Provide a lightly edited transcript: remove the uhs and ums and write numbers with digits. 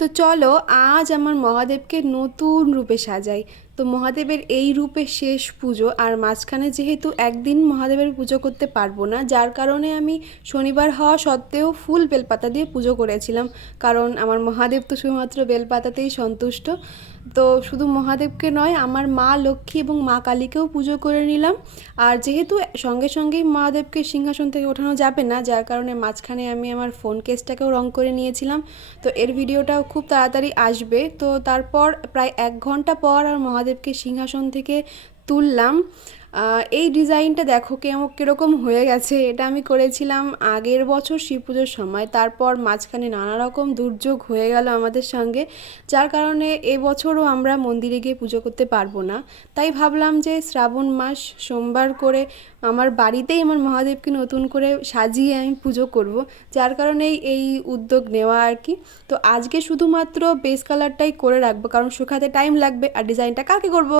তো চলো আজ আমার মহাদেবকে নতুন রূপে সাজাই। তো মহাদেবের এই রূপে শেষ পুজো, আর মাঝখানে যেহেতু একদিন মহাদেবের পুজো করতে পারবো না, যার কারণে আমি শনিবার হওয়া সত্ত্বেও ফুল বেলপাতা দিয়ে পুজো করেছিলাম। কারণ আমার মহাদেব তো শুধুমাত্র বেলপাতাতেই সন্তুষ্ট। তো শুধু মহাদেবকে নয়, আমার মা লক্ষ্মী এবং মা কালীকেও পুজো করে নিলাম। আর যেহেতু সঙ্গে সঙ্গেই মহাদেবকে সিংহাসন থেকে ওঠানো যাবে না, যার কারণে মাঝখানে আমি আমার ফোন কেসটাকেও রং করে নিয়েছিলাম। তো এর ভিডিওটাও খুব তাড়াতাড়ি আসবে। তো তারপর প্রায় 1 ঘন্টা পর আর মহাদেবকে সিংহাসন থেকে তুললাম। এই ডিজাইনটা দেখো কীরকম হয়ে গেছে। এটা আমি করেছিলাম আগের বছর শিব পুজোর সময়। তারপর মাঝখানে নানা রকম দুর্যোগ হয়ে গেল আমাদের সঙ্গে, যার কারণে এবছরও আমরা মন্দিরে গিয়ে পুজো করতে পারবো না। তাই ভাবলাম যে শ্রাবণ মাস সোমবার করে আমার বাড়িতেই আমার মহাদেবকে নতুন করে সাজিয়ে আমি পুজো করব, যার কারণেই এই উদ্যোগ নেওয়া আর কি। তো আজকে শুধুমাত্র বেস কালারটাই করে রাখবো, কারণ শুকাতে টাইম লাগবে, আর ডিজাইনটা কালকে করব।